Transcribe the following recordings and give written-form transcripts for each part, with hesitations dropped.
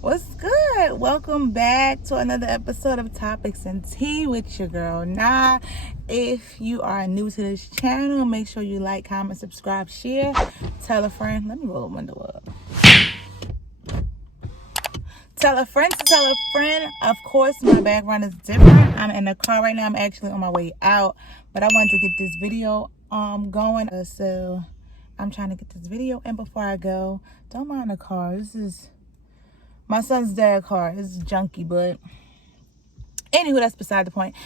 What's good? Welcome back to another episode of Topics and Tea with your girl Nah. If you are new to this channel, make sure you like, comment, subscribe, share, tell a friend. Let me roll the window up. Tell a friend to tell a friend. Of course, my background is different. I'm in the car right now. I'm actually on my way out, but I wanted to get this video going. So I'm trying to get this video in before I go. Don't mind the car. This is my son's dad car. It's junky, but anywho, that's beside the point.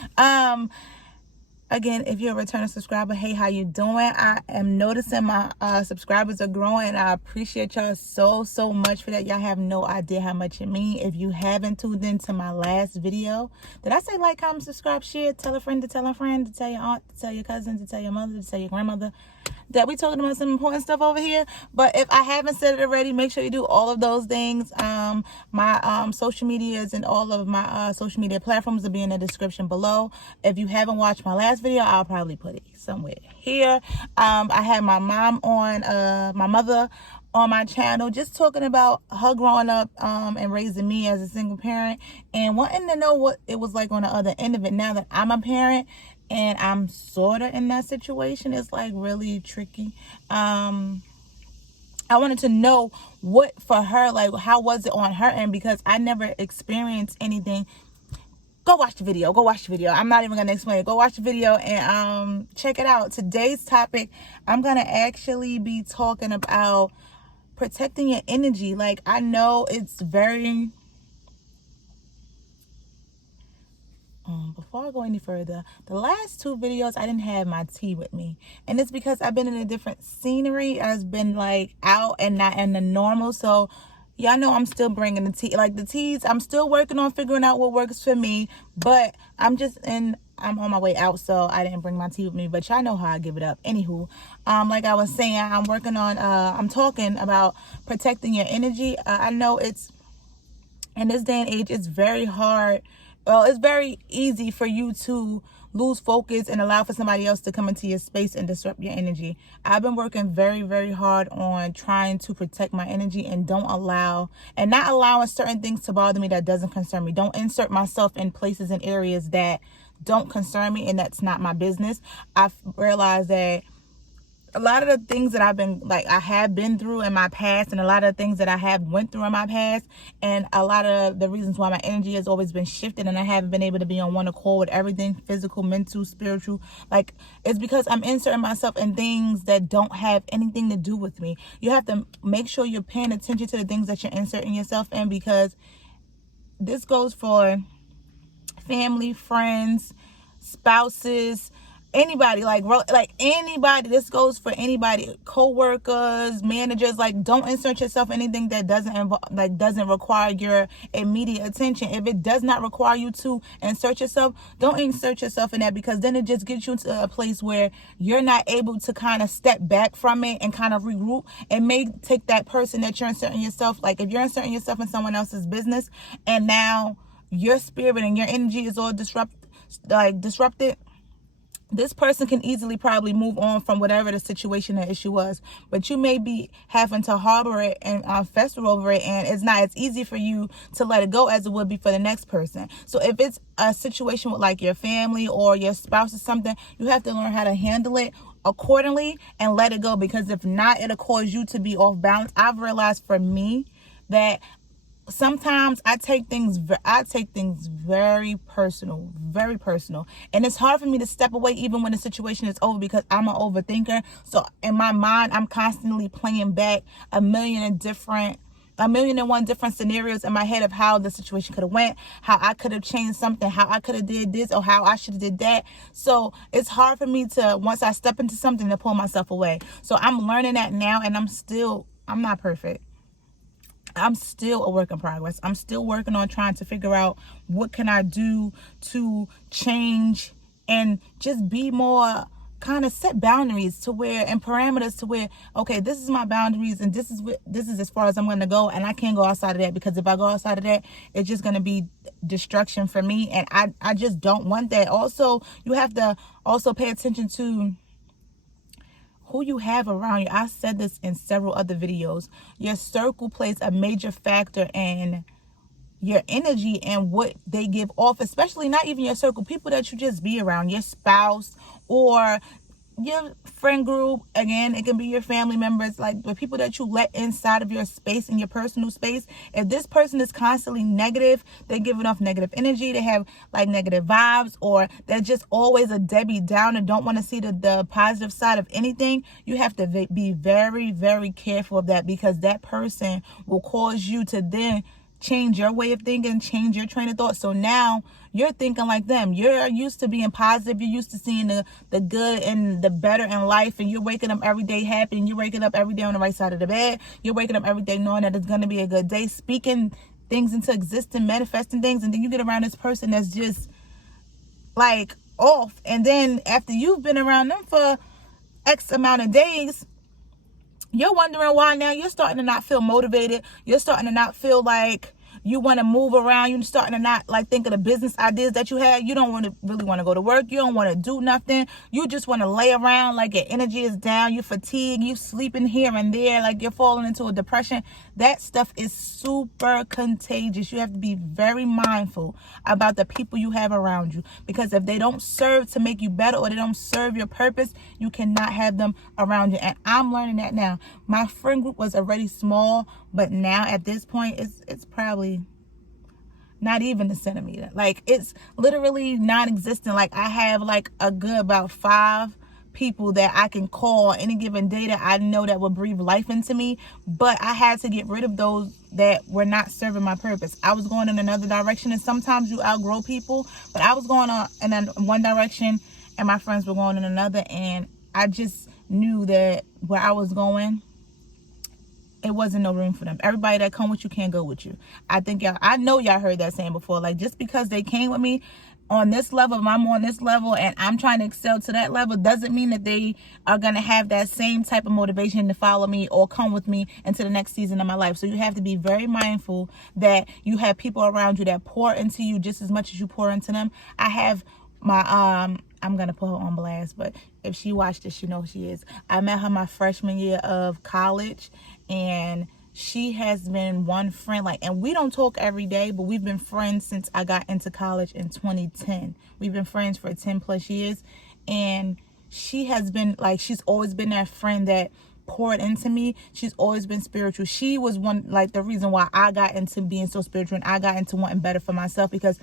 Again, if you're a returning subscriber, hey, how you doing? I am noticing my subscribers are growing. I appreciate y'all so much for that. Y'all have no idea how much it means. If you haven't tuned into my last video, did I say like, comment, subscribe, share, tell a friend to tell a friend, to tell your aunt, to tell your cousin, to tell your mother, to tell your grandmother, that we talking about some important stuff over here? But if I haven't said it already, make sure you do all of those things. My social medias and all of my social media platforms will be in the description below. If you haven't watched my last video, I'll probably put it somewhere here. I had my mom on, my mother on my channel, just talking about her growing up and raising me as a single parent, and wanting to know what it was like on the other end of it now that I'm a parent and I'm sort of in that situation. It's like really tricky. I wanted to know what for her, like how was it on her end, because I never experienced anything. Go watch the video. I'm not even gonna explain it. Go watch the video and check it out. Today's topic, I'm gonna actually be talking about protecting your energy. Like, I know it's very before I go any further, the last two videos I didn't have my tea with me, and it's because I've been in a different scenery. I've been like out and not in the normal, so y'all know I'm still bringing the tea. Like the teas, I'm still working on figuring out what works for me, but I'm on my way out, so I didn't bring my tea with me, but y'all know how I give it up. Anywho, like I was saying, I'm talking about protecting your energy. I know it's, in this day and age, it's very hard. Well, it's very easy for you to lose focus and allow for somebody else to come into your space and disrupt your energy. I've been working very hard on trying to protect my energy and not allowing certain things to bother me that doesn't concern me. Don't insert myself in places and areas that don't concern me and that's not my business. I've realized that a lot of the things that I have been through in my past, and a lot of the things that I have went through in my past, and a lot of the reasons why my energy has always been shifted and I haven't been able to be on one accord with everything, physical, mental, spiritual, like, it's because I'm inserting myself in things that don't have anything to do with me. You have to make sure you're paying attention to the things that you're inserting yourself in, because this goes for family, friends, spouses, anybody, like anybody. This goes for anybody, co-workers, managers. Like, don't insert yourself in anything that doesn't require your immediate attention. If it does not require you to insert yourself, don't insert yourself in that, because then it just gets you to a place where you're not able to kind of step back from it and kind of regroup. It may take that person that you're inserting yourself, like if you're inserting yourself in someone else's business and now your spirit and your energy is all disrupted, this person can easily probably move on from whatever the situation or issue was, but you may be having to harbor it and fester over it, and it's not as easy for you to let it go as it would be for the next person. So if it's a situation with like your family or your spouse or something, you have to learn how to handle it accordingly and let it go, because if not, it'll cause you to be off balance. I've realized for me that sometimes I take things very personal, and it's hard for me to step away even when the situation is over, because I'm an overthinker. So in my mind, I'm constantly playing back a million and one different scenarios in my head of how the situation could have went, how I could have changed something, how I could have did this, or how I should have did that. So it's hard for me to, once I step into something, to pull myself away. So I'm learning that now, and I'm not perfect. I'm still a work in progress. I'm still working on trying to figure out what can I do to change and just be more, kind of set boundaries to where, and parameters to where, okay, this is my boundaries and this is as far as I'm going to go, and I can't go outside of that, because if I go outside of that, it's just going to be destruction for me, and I just don't want that. Also, you have to also pay attention to who you have around you. I said this in several other videos. Your circle plays a major factor in your energy and what they give off, especially not even your circle, people that you just be around, your spouse or your friend group. Again, it can be your family members, like the people that you let inside of your space, in your personal space. If this person is constantly negative, they're giving off negative energy, they have like negative vibes, or they're just always a Debbie Downer, don't want to see the positive side of anything, you have to be very, very careful of that, because that person will cause you to then change your way of thinking, change your train of thought. So now you're thinking like them. You're used to being positive. You're used to seeing the good and the better in life. And you're waking up every day happy. And you're waking up every day on the right side of the bed. You're waking up every day knowing that it's going to be a good day, speaking things into existence, manifesting things. And then you get around this person that's just like off. And then after you've been around them for X amount of days, you're wondering why now you're starting to not feel motivated. You're starting to not feel like you want to move around. You're starting to not like think of the business ideas that you had. You don't really want to go to work. You don't want to do nothing. You just want to lay around like your energy is down. You're fatigued. You sleeping here and there like you're falling into a depression. That stuff is super contagious. You have to be very mindful about the people you have around you, because if they don't serve to make you better or they don't serve your purpose, you cannot have them around you. And I'm learning that now. My friend group was already small, but now at this point it's probably not even a centimeter. Like, it's literally non-existent. Like, I have like a good about 5 people that I can call any given day that I know that will breathe life into me. But I had to get rid of those that were not serving my purpose. I was going in another direction, and sometimes you outgrow people, but I was going in one direction and my friends were going in another, and I just knew that where I was going, it wasn't no room for them. Everybody that come with you can't go with you. I know y'all heard that saying before. Like, just because they came with me on this level, if I'm on this level and I'm trying to excel to that level, doesn't mean that they are going to have that same type of motivation to follow me or come with me into the next season of my life. So you have to be very mindful that you have people around you that pour into you just as much as you pour into them. I have my I'm gonna put her on blast, but if she watched this, you know who she is. I met her my freshman year of college, and she has been one friend, like, and we don't talk every day, but we've been friends since I got into college in 2010. We've been friends for 10 plus years, and she has been like, she's always been that friend that poured into me. She's always been spiritual. She was one, like, the reason why I got into being so spiritual, and I got into wanting better for myself, because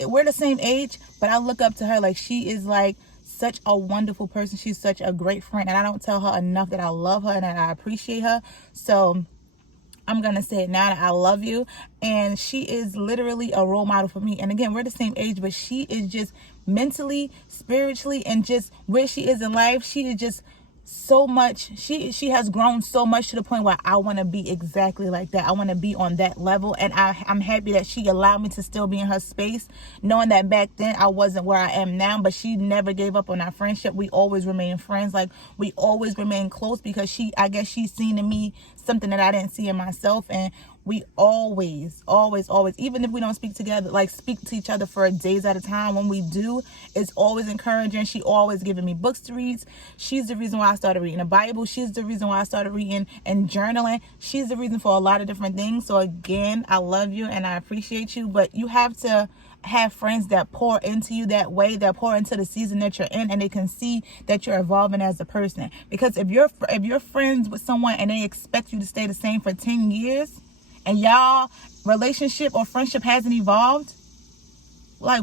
we're the same age, but I look up to her. Like, she is like such a wonderful person. She's such a great friend, and I don't tell her enough that I love her and that I appreciate her. So I'm gonna say it now, that I love you. And she is literally a role model for me. And again, we're the same age, but she is just mentally, spiritually, and just where she is in life, she is just so much. She has grown so much to the point where I want to be exactly like that. I want to be on that level, and I'm happy that she allowed me to still be in her space, knowing that back then I wasn't where I am now, but she never gave up on our friendship. We always remain friends. Like, we always remain close, because I guess she's seen in me something that I didn't see in myself. And we always, even if we don't speak together, like speak to each other for days at a time, when we do, it's always encouraging. She always giving me books to read. She's the reason why I started reading the Bible. She's the reason why I started reading and journaling. She's the reason for a lot of different things. So again, I love you and I appreciate you, but you have to have friends that pour into you that way, that pour into the season that you're in, and they can see that you're evolving as a person. Because if you're friends with someone and they expect you to stay the same for 10 years, and y'all relationship or friendship hasn't evolved, what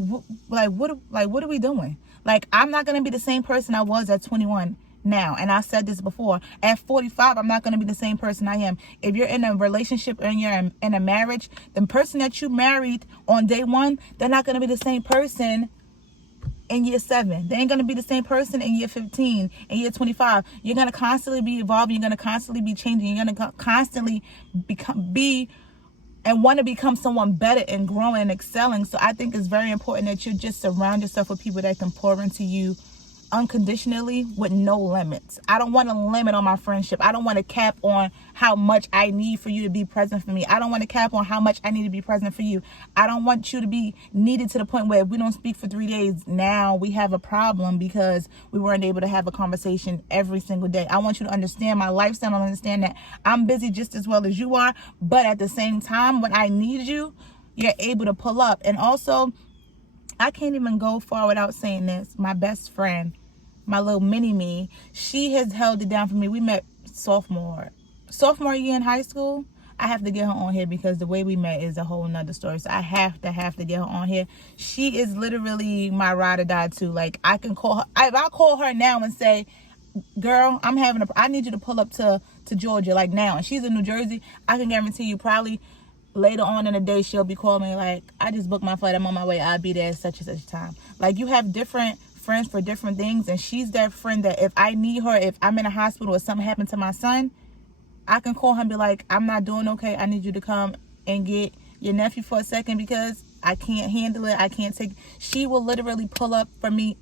are we doing? Like, I'm not gonna be the same person I was at 21 now, and I said this before. At 45, I'm not gonna be the same person I am. If you're in a relationship and you're in a marriage, the person that you married on day 1, they're not gonna be the same person in year 7. They ain't gonna be the same person in year 15, in year 25. You're gonna constantly be evolving. You're gonna constantly be changing. You're gonna constantly want to become someone better and growing and excelling. So I think it's very important that you just surround yourself with people that can pour into you unconditionally with no limits. I don't want to limit on my friendship. I don't want to cap on how much I need for you to be present for me. I don't want to cap on how much I need to be present for you. I don't want you to be needed to the point where if we don't speak for 3 days, now we have a problem because we weren't able to have a conversation every single day. I want you to understand my lifestyle and understand that I'm busy just as well as you are, but at the same time, when I need you, you're able to pull up. And also, I can't even go far without saying this. My best friend, my little mini me, she has held it down for me. We met sophomore year in high school. I have to get her on here because the way we met is a whole nother story. So I have to get her on here. She is literally my ride or die too. Like, I can call her. If I call her now and say, girl, I need you to pull up to Georgia, like now, and she's in New Jersey, I can guarantee you probably later on in the day she'll be calling me like, I just booked my flight, I'm on my way, I'll be there at such and such time. Like, you have different friends for different things, and she's that friend that if I need her, if I'm in a hospital or something happened to my son, I can call her and be like, I'm not doing okay, I need you to come and get your nephew for a second because I can't handle it, I can't take. She will literally pull up for me.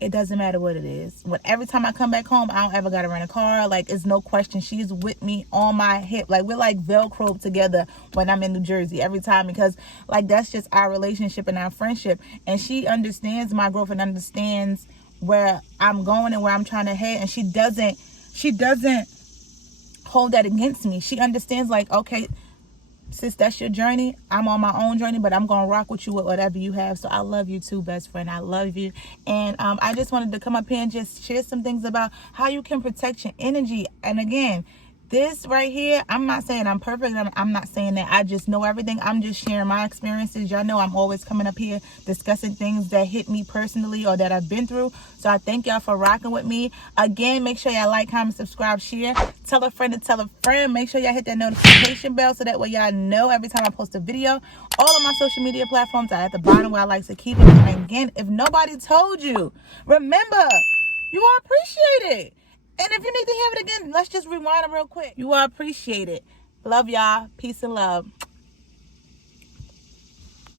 It doesn't matter what it is. Every time I come back home, I don't ever gotta rent a car. Like, it's no question. She's with me on my hip. Like, we're like Velcro together when I'm in New Jersey every time, because like, that's just our relationship and our friendship. And she understands my growth and understands where I'm going and where I'm trying to head. And she doesn't hold that against me. She understands, like, okay, sis, that's your journey. I'm on my own journey, but I'm gonna rock with you with whatever you have. So I love you too, best friend. I love you. And I just wanted to come up here and just share some things about how you can protect your energy. And again, this right here, I'm not saying I'm perfect. I'm not saying that I just know everything. I'm just sharing my experiences. Y'all know I'm always coming up here discussing things that hit me personally or that I've been through. So I thank y'all for rocking with me. Again, make sure y'all like, comment, subscribe, share. Tell a friend to tell a friend. Make sure y'all hit that notification bell so that way y'all know every time I post a video. All of my social media platforms are at the bottom where I like to keep it. And again, if nobody told you, remember, you are appreciated. And if you need to hear it again, let's just rewind it real quick. You are appreciated. Love y'all. Peace and love.